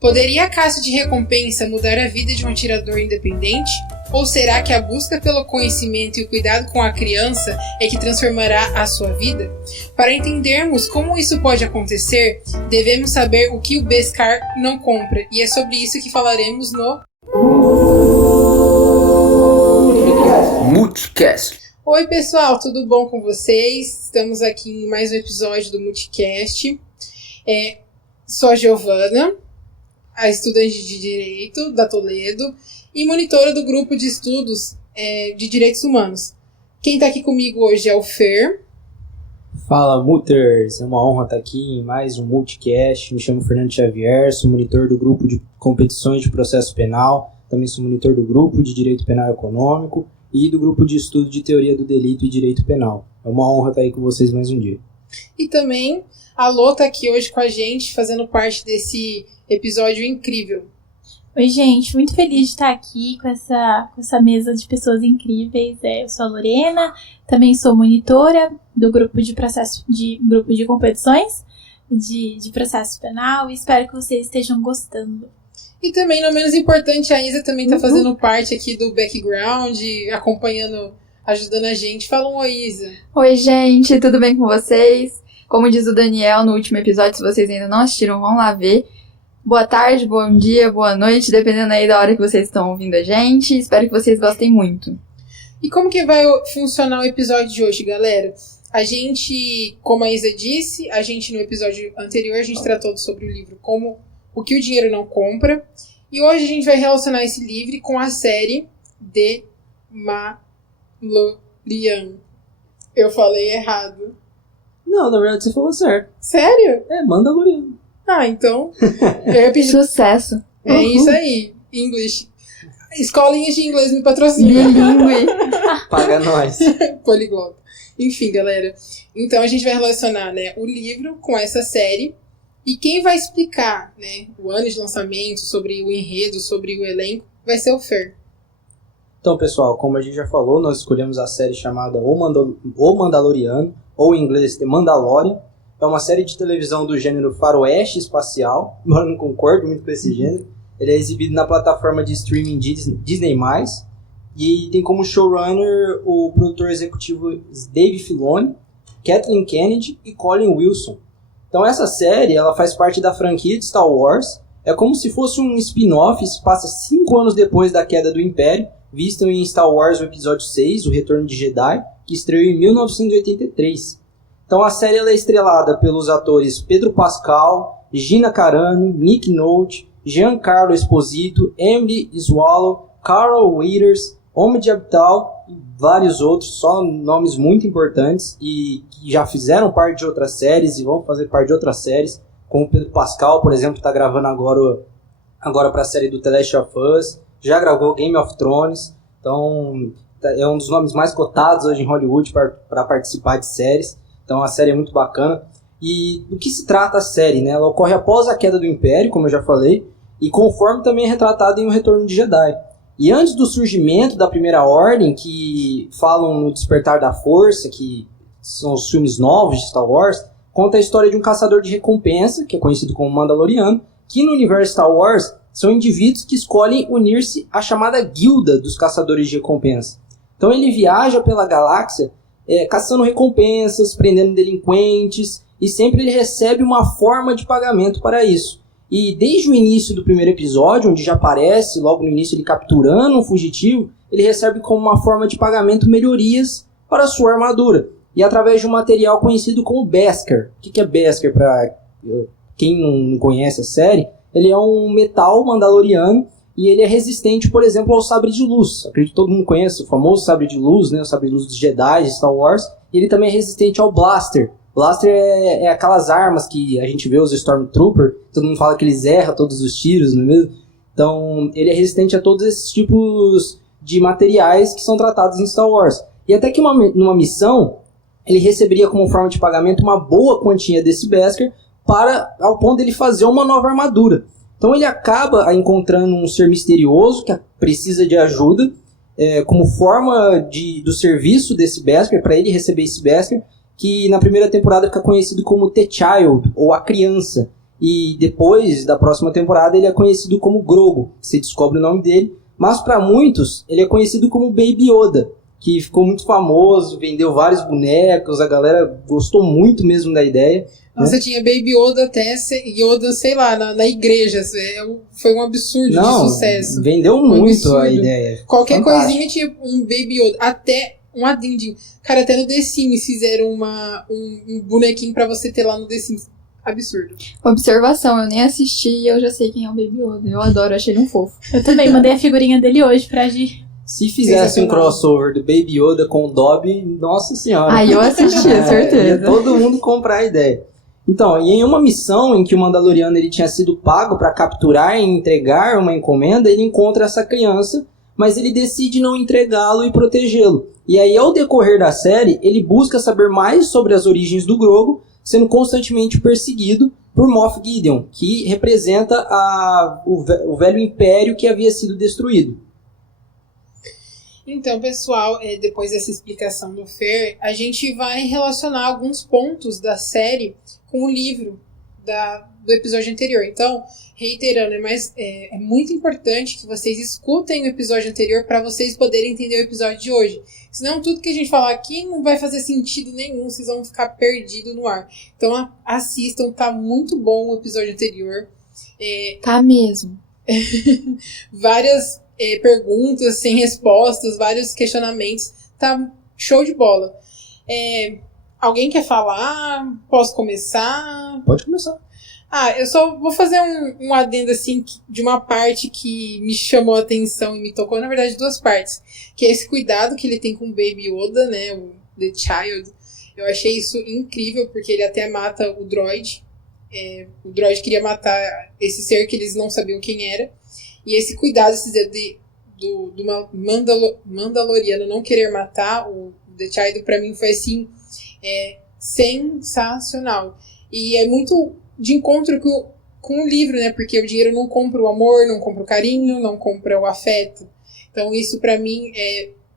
Poderia a caça de recompensa mudar a vida de um atirador independente? Ou será que a busca pelo conhecimento e o cuidado com a criança é que transformará a sua vida? Para entendermos como isso pode acontecer, devemos saber o que o Beskar não compra, e é sobre isso que falaremos no Multicast. Oi pessoal, tudo bom com vocês? Estamos aqui em mais um episódio do Multicast. Sou a Giovana, a estudante de Direito da Toledo e monitora do grupo de estudos de Direitos Humanos. Quem está aqui comigo hoje é o Fer. Fala, Muters! É uma honra estar aqui em mais um Multicast. Me chamo Fernando Xavier, sou monitor do grupo de competições de processo penal, também sou monitor do grupo de Direito Penal Econômico e do grupo de estudo de Teoria do Delito e Direito Penal. É uma honra estar aí com vocês mais um dia. E também a Lô está aqui hoje com a gente, fazendo parte desse episódio incrível. Oi, gente, muito feliz de estar aqui com essa mesa de pessoas incríveis. Eu sou a Lorena, também sou monitora do grupo de competições de processo penal e espero que vocês estejam gostando. E também, não menos importante, a Isa também está fazendo parte aqui do background, acompanhando, ajudando a gente. Fala um oi, Isa. Oi, gente, tudo bem com vocês? Como diz o Daniel no último episódio, se vocês ainda não assistiram, vão lá ver. Boa tarde, bom dia, boa noite, dependendo aí da hora que vocês estão ouvindo a gente. Espero que vocês gostem muito. E como que vai funcionar o episódio de hoje, galera? A gente, como a Isa disse, no episódio anterior, a gente tratou sobre o livro Como o que o Dinheiro Não Compra. E hoje a gente vai relacionar esse livro com a série de Mandalorian. Eu falei errado. Não, na verdade você falou certo. Sério? É, Mandaloriano. Ah, então... eu ia pedir... Sucesso! É isso aí, English. Escolinhas de inglês me patrocinam. Bilingue! Paga nós. Poliglota. Enfim, galera. Então a gente vai relacionar, né, o livro com essa série. E quem vai explicar, né, o ano de lançamento, sobre o enredo, sobre o elenco, vai ser o Fer. Então, pessoal, como a gente já falou, nós escolhemos a série chamada O Mandaloriano, ou em inglês The Mandalorian. É uma série de televisão do gênero faroeste espacial, embora eu não concordo muito com esse gênero. Ele é exibido na plataforma de streaming Disney+, e tem como showrunner o produtor executivo Dave Filoni, Kathleen Kennedy e Colin Wilson. Então essa série ela faz parte da franquia de Star Wars, é como se fosse um spin-off, se passa 5 anos depois da queda do Império, visto em Star Wars o episódio 6, O Retorno de Jedi, que estreou em 1983. Então a série ela é estrelada pelos atores Pedro Pascal, Gina Carano, Nick Nolte, Giancarlo Esposito, Emily Swallow, Carol Weathers, Omid Apatow e vários outros, só nomes muito importantes e que já fizeram parte de outras séries e vão fazer parte de outras séries, como Pedro Pascal, por exemplo, está gravando agora para a série do The Last of Us, já gravou Game of Thrones, então é um dos nomes mais cotados hoje em Hollywood para participar de séries. Então a série é muito bacana. E do que se trata a série, né? Ela ocorre após a queda do Império, como eu já falei, e conforme também é retratado em O Retorno de Jedi. E antes do surgimento da Primeira Ordem, que falam no Despertar da Força, que são os filmes novos de Star Wars, conta a história de um caçador de recompensa, que é conhecido como Mandaloriano, que no universo Star Wars são indivíduos que escolhem unir-se à chamada Guilda dos Caçadores de Recompensa. Então ele viaja pela galáxia caçando recompensas, prendendo delinquentes, e sempre ele recebe uma forma de pagamento para isso. E desde o início do primeiro episódio, onde já aparece, logo no início ele capturando um fugitivo, ele recebe como uma forma de pagamento melhorias para a sua armadura, e através de um material conhecido como Beskar. O que é Beskar? Para quem não conhece a série, ele é um metal mandaloriano, e ele é resistente, por exemplo, ao sabre de luz. Acredito que todo mundo conhece o famoso sabre de luz, né? O sabre de luz dos Jedi, de Star Wars. E ele também é resistente ao blaster. Blaster é aquelas armas que a gente vê os Stormtrooper, todo mundo fala que eles erram todos os tiros, não é mesmo? Então, ele é resistente a todos esses tipos de materiais que são tratados em Star Wars. E até que numa missão, ele receberia como forma de pagamento uma boa quantia desse Beskar ao ponto de ele fazer uma nova armadura. Então ele acaba encontrando um ser misterioso que precisa de ajuda como forma do serviço desse Beskar, para ele receber esse Beskar, que na primeira temporada fica conhecido como The Child, ou a criança. e depois da próxima temporada ele é conhecido como Grogu, você descobre o nome dele, mas para muitos ele é conhecido como Baby Yoda, que ficou muito famoso, vendeu vários bonecos, a galera gostou muito mesmo da ideia. Nossa, tinha Baby Yoda até Yoda, sei lá, na igreja. Foi um absurdo de sucesso. Vendeu muito a ideia. Qualquer coisinha tinha um Baby Yoda. Até um adindinho. Cara, até no The Sims fizeram um bonequinho pra você ter lá no The Sims. Absurdo. Observação, eu nem assisti e eu já sei quem é o Baby Yoda. Eu adoro, achei ele um fofo. Eu também mandei a figurinha dele hoje pra agir. Se fizesse um crossover do Baby Yoda com o Dobby, nossa senhora. Aí eu assistia, certeza. Ia todo mundo comprar a ideia. Então, e em uma missão em que o Mandaloriano ele tinha sido pago para capturar e entregar uma encomenda, ele encontra essa criança, mas ele decide não entregá-lo e protegê-lo. E aí, ao decorrer da série, ele busca saber mais sobre as origens do Grogu, sendo constantemente perseguido por Moff Gideon, que representa o velho império que havia sido destruído. Então, pessoal, depois dessa explicação do Fer, a gente vai relacionar alguns pontos da série com o livro do episódio anterior. Então, reiterando, é muito importante que vocês escutem o episódio anterior para vocês poderem entender o episódio de hoje. Senão, tudo que a gente falar aqui não vai fazer sentido nenhum, vocês vão ficar perdidos no ar. Então, assistam, tá muito bom o episódio anterior. Tá mesmo. Várias perguntas sem respostas, vários questionamentos. Tá show de bola. Alguém quer falar? Posso começar? Pode começar. Eu só vou fazer um adendo assim de uma parte que me chamou a atenção e me tocou, na verdade, duas partes. Que é esse cuidado que ele tem com o Baby Yoda, né? O The Child. Eu achei isso incrível, porque ele até mata o droid. O droid queria matar esse ser que eles não sabiam quem era. E esse cuidado, esse do Mandaloriano não querer matar o The Child, pra mim foi assim, sensacional. E é muito de encontro com o livro, né? Porque o dinheiro não compra o amor, não compra o carinho, não compra o afeto. Então isso pra mim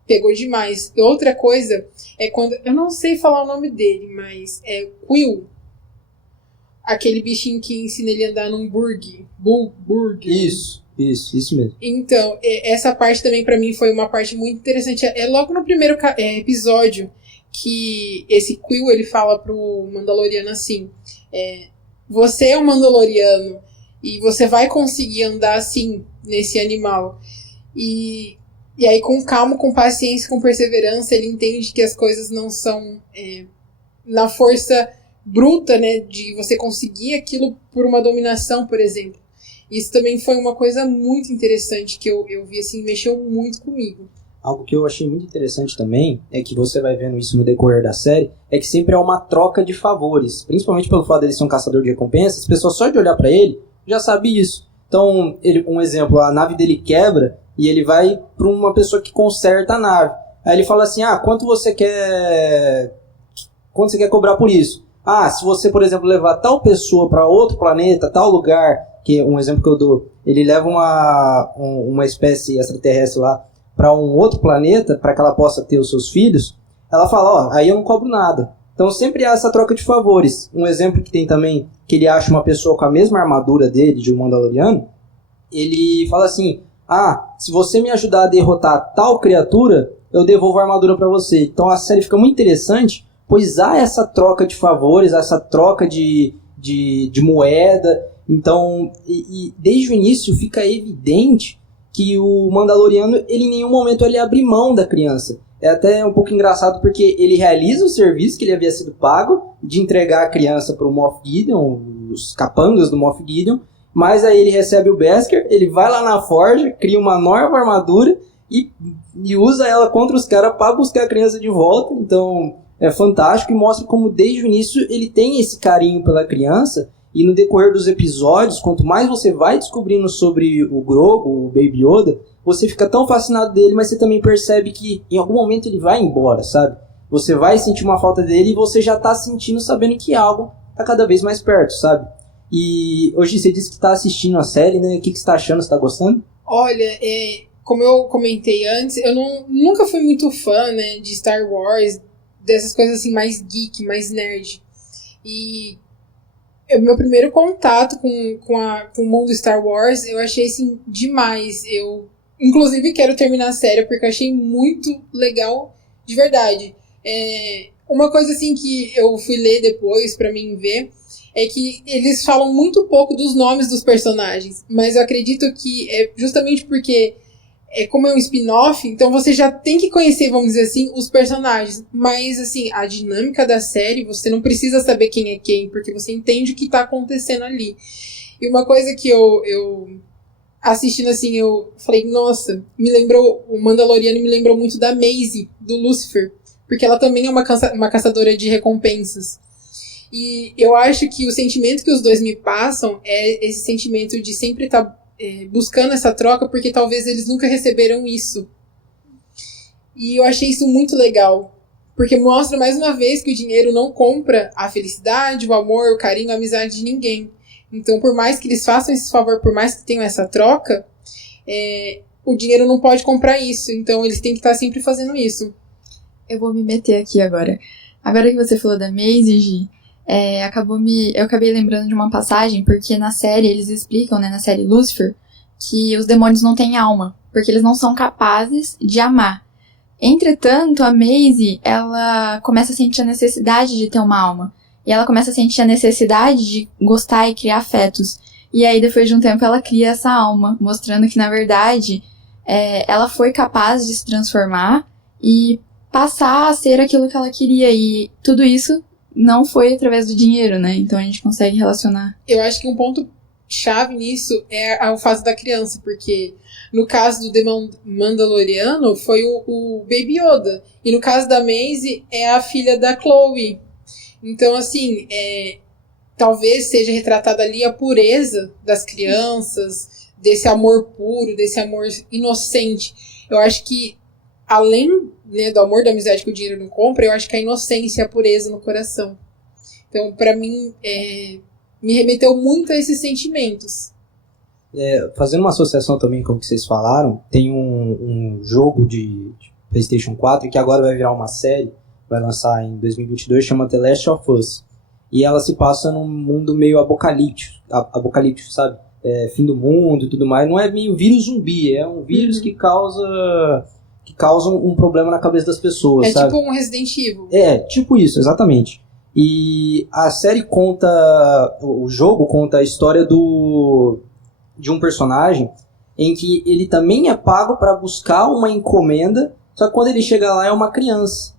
pegou demais. E outra coisa é quando, eu não sei falar o nome dele, mas é Quill. Aquele bichinho que ensina ele a andar num burg. Isso mesmo. Então, essa parte também pra mim foi uma parte muito interessante. Logo no primeiro episódio que esse Quill ele fala pro Mandaloriano assim: você é um Mandaloriano e você vai conseguir andar assim nesse animal. E aí com calma, com paciência, com perseverança, ele entende que as coisas não são na força bruta, né, de você conseguir aquilo por uma dominação, por exemplo. Isso também foi uma coisa muito interessante que eu vi, assim, mexeu muito comigo. Algo que eu achei muito interessante também, é que você vai vendo isso no decorrer da série, é que sempre é uma troca de favores. Principalmente pelo fato dele ser um caçador de recompensas, as pessoas só de olhar pra ele já sabem isso. Então, um exemplo, a nave dele quebra e ele vai pra uma pessoa que conserta a nave. Aí ele fala assim, quanto você quer cobrar por isso? Se você, por exemplo, levar tal pessoa para outro planeta, tal lugar, que um exemplo que eu dou, ele leva uma espécie extraterrestre lá para um outro planeta, para que ela possa ter os seus filhos, ela fala, aí eu não cobro nada. Então sempre há essa troca de favores. Um exemplo que tem também, que ele acha uma pessoa com a mesma armadura dele, de um Mandaloriano, ele fala assim, se você me ajudar a derrotar tal criatura, eu devolvo a armadura para você. Então a série fica muito interessante, pois há essa troca de favores, essa troca de moeda. Então, e desde o início fica evidente que o Mandaloriano, ele em nenhum momento ele abre mão da criança. É até um pouco engraçado porque ele realiza o serviço que ele havia sido pago de entregar a criança para o Moff Gideon, os capangas do Moff Gideon, mas aí ele recebe o Beskar, ele vai lá na forja, cria uma nova armadura e usa ela contra os caras para buscar a criança de volta. Então é fantástico e mostra como desde o início ele tem esse carinho pela criança. E no decorrer dos episódios, quanto mais você vai descobrindo sobre o Grogu, o Baby Yoda, você fica tão fascinado dele, mas você também percebe que em algum momento ele vai embora, sabe? Você vai sentir uma falta dele e você já tá sentindo, sabendo que algo tá cada vez mais perto, sabe? E hoje você disse que tá assistindo a série, né? O que você tá achando? Você tá gostando? Olha, como eu comentei antes, eu nunca fui muito fã, né, de Star Wars, dessas coisas assim mais geek, mais nerd. E O meu primeiro contato com o mundo Star Wars, eu achei, assim, demais. Eu, inclusive, quero terminar a série porque eu achei muito legal, de verdade. Uma coisa, assim, que eu fui ler depois pra mim ver, é que eles falam muito pouco dos nomes dos personagens. Mas eu acredito que é justamente porque, como é um spin-off, então você já tem que conhecer, vamos dizer assim, os personagens. Mas, assim, a dinâmica da série, você não precisa saber quem é quem, porque você entende o que tá acontecendo ali. E uma coisa que eu assistindo, assim, eu falei, nossa, o Mandaloriano me lembrou muito da Maisie, do Lucifer, porque ela também é uma caçadora de recompensas. E eu acho que o sentimento que os dois me passam é esse sentimento de sempre estar buscando essa troca, porque talvez eles nunca receberam isso. E eu achei isso muito legal, porque mostra mais uma vez que o dinheiro não compra a felicidade, o amor, o carinho, a amizade de ninguém. Então, por mais que eles façam esse favor, por mais que tenham essa troca, o dinheiro não pode comprar isso. Então, eles têm que estar sempre fazendo isso. Eu vou me meter aqui agora. Agora que você falou da Maisie, Gi, eu acabei lembrando de uma passagem, porque na série eles explicam, né, na série Lucifer, que os demônios não têm alma, porque eles não são capazes de amar. Entretanto, a Maisie, ela começa a sentir a necessidade de ter uma alma. E ela começa a sentir a necessidade de gostar e criar afetos. E aí, depois de um tempo, ela cria essa alma, mostrando que, na verdade, ela foi capaz de se transformar e passar a ser aquilo que ela queria. E tudo isso não foi através do dinheiro, né? Então a gente consegue relacionar. Eu acho que um ponto chave nisso é o fato da criança, porque no caso do The Mandaloriano foi o Baby Yoda, e no caso da Maisie é a filha da Chloe. Então, assim, talvez seja retratada ali a pureza das crianças, desse amor puro, desse amor inocente. Eu acho que, além, né, do amor, da amizade que o dinheiro não compra, eu acho que a inocência e a pureza no coração. Então, pra mim, me remeteu muito a esses sentimentos. Fazendo uma associação também com o que vocês falaram, tem um jogo de PlayStation 4 que agora vai virar uma série, vai lançar em 2022, chama The Last of Us. E ela se passa num mundo meio apocalíptico, sabe? Fim do mundo e tudo mais. Não é meio vírus zumbi, é um vírus que causa um problema na cabeça das pessoas, sabe? Tipo um Resident Evil. Tipo isso, exatamente. E a série o jogo conta a história de um personagem em que ele também é pago para buscar uma encomenda, só que quando ele chega lá é uma criança.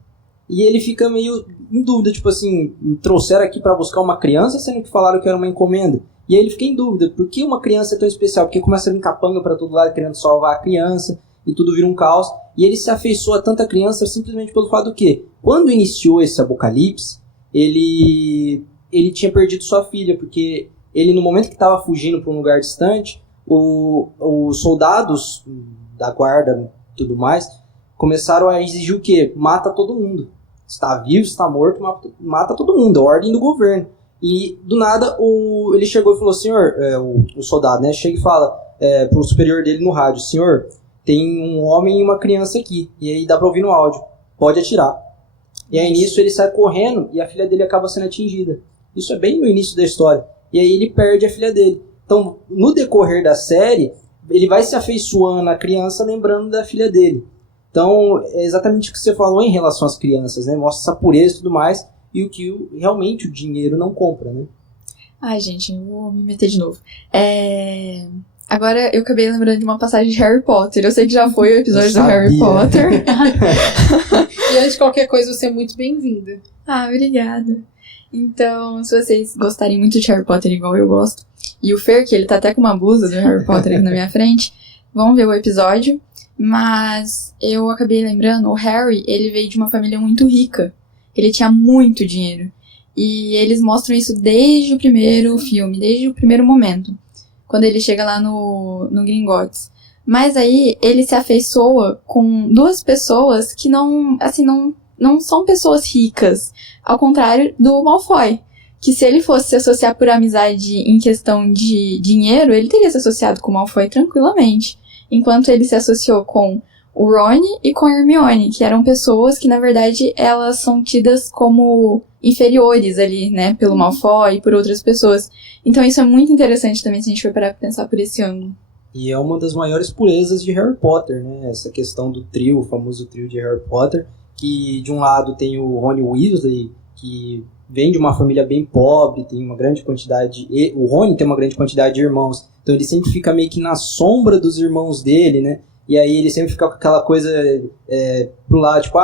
E ele fica meio em dúvida, tipo assim, me trouxeram aqui para buscar uma criança, sendo que falaram que era uma encomenda. E aí ele fica em dúvida, por que uma criança é tão especial? Porque começa a vir capanga para todo lado querendo salvar a criança, e tudo vira um caos. E ele se afeiçoa a tanta criança simplesmente pelo fato do que, quando iniciou esse apocalipse, ele tinha perdido sua filha, porque ele, no momento que estava fugindo para um lugar distante, os soldados da guarda e tudo mais começaram a exigir o quê? Mata todo mundo. Está vivo, está morto, mata todo mundo. É a ordem do governo. E, do nada, ele chegou e falou, senhor, o soldado, né, chega e fala pro superior dele no rádio, senhor, tem um homem e uma criança aqui. E aí dá pra ouvir no áudio. Pode atirar. E aí, nisso, ele sai correndo e a filha dele acaba sendo atingida. Isso é bem no início da história. E aí ele perde a filha dele. Então, no decorrer da série, ele vai se afeiçoando à criança lembrando da filha dele. Então, é exatamente o que você falou em relação às crianças, né? Mostra essa pureza e tudo mais, e o que realmente o dinheiro não compra, né? Ai, gente, eu vou me meter de novo. Agora, eu acabei lembrando de uma passagem de Harry Potter. Eu sei que já foi o episódio do Harry Potter. E antes de qualquer coisa, você é muito bem-vinda. Ah, obrigada. Então, se vocês gostarem muito de Harry Potter igual eu gosto, e o Fer, que ele tá até com uma blusa do Harry Potter aqui na minha frente, vão ver o episódio. Mas eu acabei lembrando, o Harry, ele veio de uma família muito rica. Ele tinha muito dinheiro. E eles mostram isso desde o primeiro filme, desde o primeiro momento, quando ele chega lá no Gringotts. Mas aí ele se afeiçoa com duas pessoas que não são pessoas ricas. Ao contrário do Malfoy, que se ele fosse se associar por amizade em questão de dinheiro, ele teria se associado com o Malfoy tranquilamente. Enquanto ele se associou com o Ron e com a Hermione, que eram pessoas que, na verdade, elas são tidas como inferiores ali, né, pelo Malfoy e por outras pessoas. Então isso é muito interessante também se a gente for parar pra pensar por esse ângulo. E é uma das maiores purezas de Harry Potter, né? Essa questão do trio, o famoso trio de Harry Potter, que de um lado tem o Rony Weasley, que vem de uma família bem pobre, tem uma grande quantidade... O Rony tem uma grande quantidade de irmãos, então ele sempre fica meio que na sombra dos irmãos dele, né? E aí ele sempre fica com aquela coisa pro lado, tipo,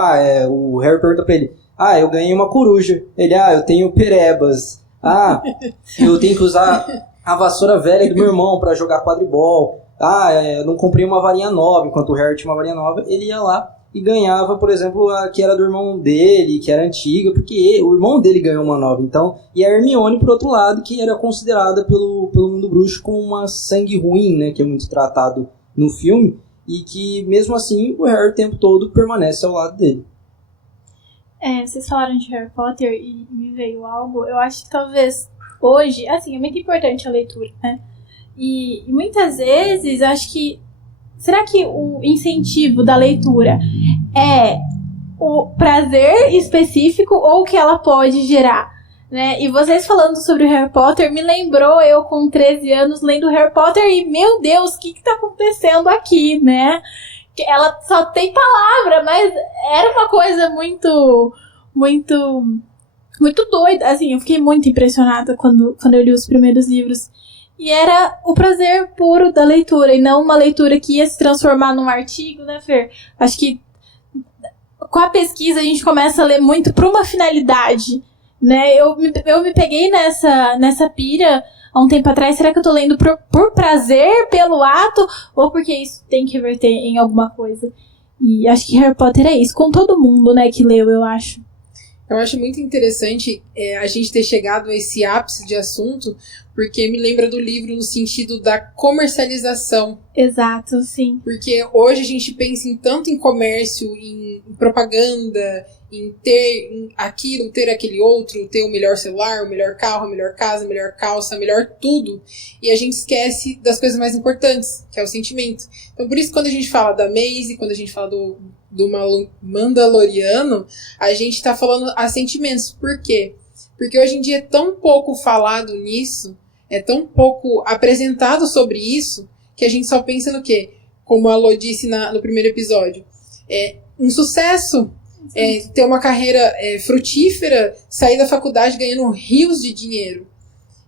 o Harry pergunta pra ele, eu ganhei uma coruja. Ele, eu tenho perebas. Eu tenho que usar a vassoura velha do meu irmão pra jogar quadribol. Eu não comprei uma varinha nova, enquanto o Harry tinha uma varinha nova, ele ia lá e ganhava, por exemplo, a que era do irmão dele, que era antiga, porque o irmão dele ganhou uma nova. Então, e a Hermione, por outro lado, que era considerada pelo mundo bruxo como uma sangue ruim, né, que é muito tratado no filme, e que, mesmo assim, o Harry o tempo todo permanece ao lado dele. Vocês falaram de Harry Potter e me veio algo, eu acho que talvez hoje, assim, é muito importante a leitura, né? E muitas vezes, eu acho que, será que o incentivo da leitura é o prazer específico ou o que ela pode gerar, né? E vocês falando sobre o Harry Potter me lembrou eu com 13 anos lendo Harry Potter e, meu Deus, o que tá acontecendo aqui, né? Ela só tem palavra, mas era uma coisa muito doida. Assim, eu fiquei muito impressionada quando eu li os primeiros livros. E era o prazer puro da leitura, e não uma leitura que ia se transformar num artigo, né, Fer? Acho que com a pesquisa a gente começa a ler muito para uma finalidade, né? Eu me peguei nessa pira há um tempo atrás. Será que eu tô lendo por prazer, pelo ato, ou porque isso tem que reverter em alguma coisa? E acho que Harry Potter é isso, com todo mundo, né, que leu, eu acho. Eu acho muito interessante a gente ter chegado a esse ápice de assunto, porque me lembra do livro no sentido da comercialização. Exato, sim. Porque hoje a gente pensa tanto em comércio, em propaganda, em ter aquilo, ter aquele outro, ter o melhor celular, o melhor carro, a melhor casa, a melhor calça, a melhor tudo. E a gente esquece das coisas mais importantes, que é o sentimento. Então por isso quando a gente fala da Maisie, quando a gente fala do Mandaloriano, a gente tá falando a sentimentos. Por quê? Porque hoje em dia é tão pouco falado nisso, é tão pouco apresentado sobre isso, que a gente só pensa no quê? Como a Lô disse no primeiro episódio. Um sucesso, ter uma carreira frutífera, sair da faculdade ganhando rios de dinheiro.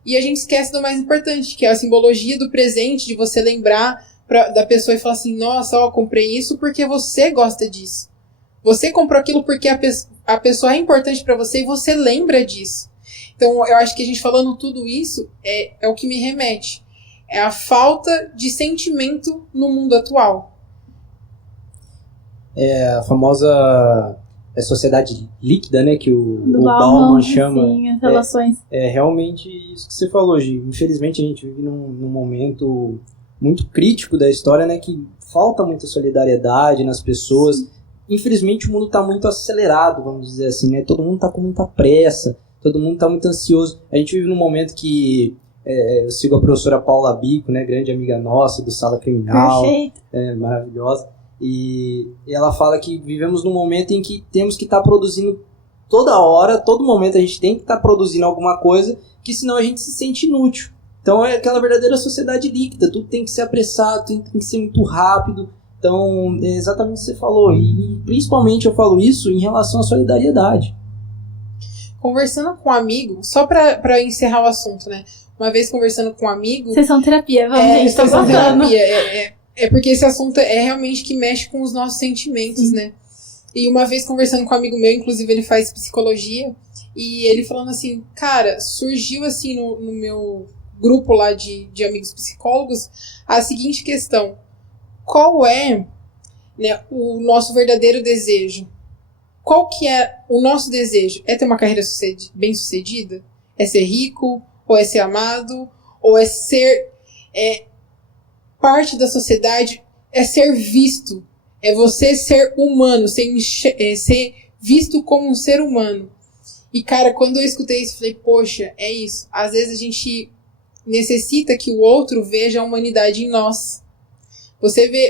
E a gente esquece do mais importante, que é a simbologia do presente, de você lembrar da pessoa e falar assim, nossa, comprei isso porque você gosta disso. Você comprou aquilo porque a pessoa é importante pra você e você lembra disso. Então, eu acho que a gente falando tudo isso é o que me remete. É a falta de sentimento no mundo atual. A famosa sociedade líquida, né, que o Bauman chama. Sim, as relações. É realmente isso que você falou, Gi. Infelizmente, a gente vive num momento muito crítico da história, né, que falta muita solidariedade nas pessoas. Sim. Infelizmente o mundo está muito acelerado, vamos dizer assim, né? Todo mundo está com muita pressa, todo mundo está muito ansioso. A gente vive num momento que eu sigo a professora Paula Bico, né, grande amiga nossa do Sala Criminal. Perfeito. Maravilhosa. E ela fala que vivemos num momento em que temos que estar produzindo toda hora, todo momento a gente tem que estar produzindo alguma coisa, que senão a gente se sente inútil. Então é aquela verdadeira sociedade líquida, tudo tem que ser apressado, tem que ser muito rápido. Então, é exatamente o que você falou. E principalmente eu falo isso em relação à solidariedade. Conversando com um amigo, só pra encerrar o assunto, né? Uma vez conversando com um amigo... Sessão terapia, vamos, gente, tô sessão gostando. terapia. Porque esse assunto é realmente que mexe com os nossos sentimentos, né? E uma vez conversando com um amigo meu, inclusive ele faz psicologia, e ele falando assim, cara, surgiu assim no meu grupo lá de amigos psicólogos a seguinte questão: qual é, né, o nosso verdadeiro desejo? Qual que é o nosso desejo? É ter uma carreira bem sucedida? É ser rico? Ou é ser amado? Ou é ser parte da sociedade? É ser visto? É você ser humano, ser visto como um ser humano? E cara, quando eu escutei isso, eu falei, poxa, é isso. Às vezes a gente necessita que o outro veja a humanidade em nós.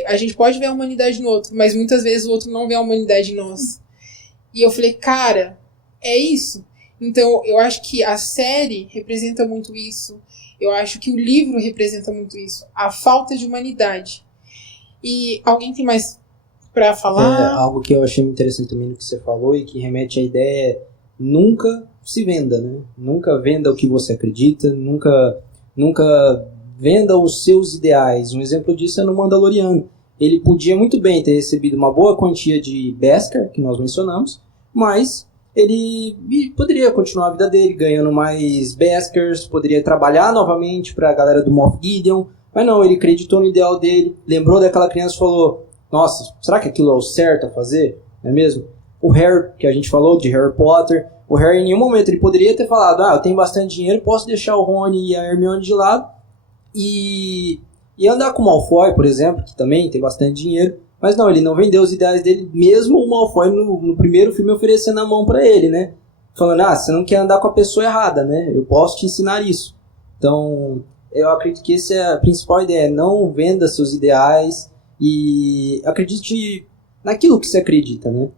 A gente pode ver a humanidade no outro, mas muitas vezes o outro não vê a humanidade em nós. E eu falei, cara, é isso. Então, eu acho que a série representa muito isso. Eu acho que o livro representa muito isso. A falta de humanidade. E alguém tem mais pra falar? Algo que eu achei muito interessante também no que você falou e que remete à ideia nunca se venda, né? Nunca venda o que você acredita, nunca venda os seus ideais. Um exemplo disso é no Mandaloriano. Ele podia muito bem ter recebido uma boa quantia de Beskar, que nós mencionamos, mas ele poderia continuar a vida dele, ganhando mais Beskars, poderia trabalhar novamente para a galera do Moff Gideon, mas não, ele acreditou no ideal dele, lembrou daquela criança e falou, nossa, será que aquilo é o certo a fazer? Não é mesmo? O Harry, que a gente falou de Harry Potter, o Harry em nenhum momento ele poderia ter falado, eu tenho bastante dinheiro, posso deixar o Rony e a Hermione de lado e andar com o Malfoy, por exemplo, que também tem bastante dinheiro. Mas não, ele não vendeu os ideais dele, mesmo o Malfoy no primeiro filme oferecendo a mão pra ele, né? Falando, você não quer andar com a pessoa errada, né? Eu posso te ensinar isso. Então, eu acredito que essa é a principal ideia. Não venda seus ideais e acredite naquilo que você acredita, né?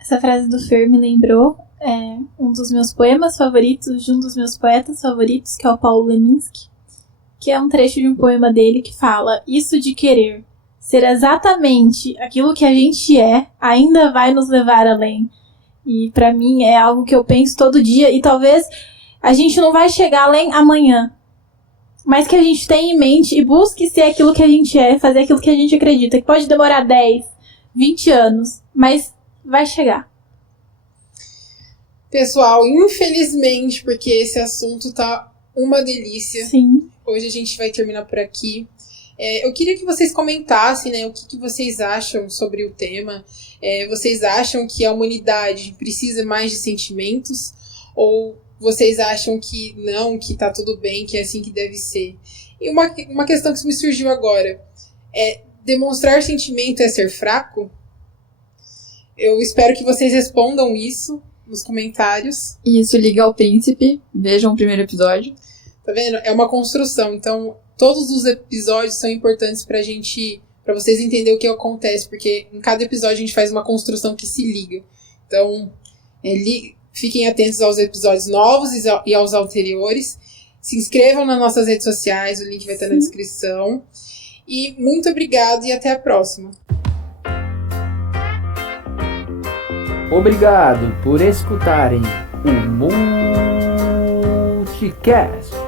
Essa frase do Fer me lembrou um dos meus poemas favoritos, de um dos meus poetas favoritos, que é o Paulo Leminski, que é um trecho de um poema dele que fala: isso de querer ser exatamente aquilo que a gente ainda vai nos levar além. E pra mim é algo que eu penso todo dia, e talvez a gente não vai chegar além amanhã, mas que a gente tenha em mente e busque ser aquilo que a gente fazer aquilo que a gente acredita, que pode demorar 10, 20 anos, mas vai chegar. Pessoal, infelizmente, porque esse assunto tá uma delícia. Sim. Hoje a gente vai terminar por aqui. Eu queria que vocês comentassem, né, o que vocês acham sobre o tema. Vocês acham que a humanidade precisa mais de sentimentos? Ou vocês acham que não, que tá tudo bem, que é assim que deve ser? E uma questão que me surgiu agora. Demonstrar sentimento é ser fraco? Eu espero que vocês respondam isso nos comentários. E isso liga ao príncipe. Vejam o primeiro episódio. Tá vendo? É uma construção. Então, todos os episódios são importantes pra vocês entenderem o que acontece, porque em cada episódio a gente faz uma construção que se liga. Então, fiquem atentos aos episódios novos e aos anteriores. Se inscrevam nas nossas redes sociais, o link vai estar na descrição. E muito obrigado e até a próxima. Obrigado por escutarem o Multicast.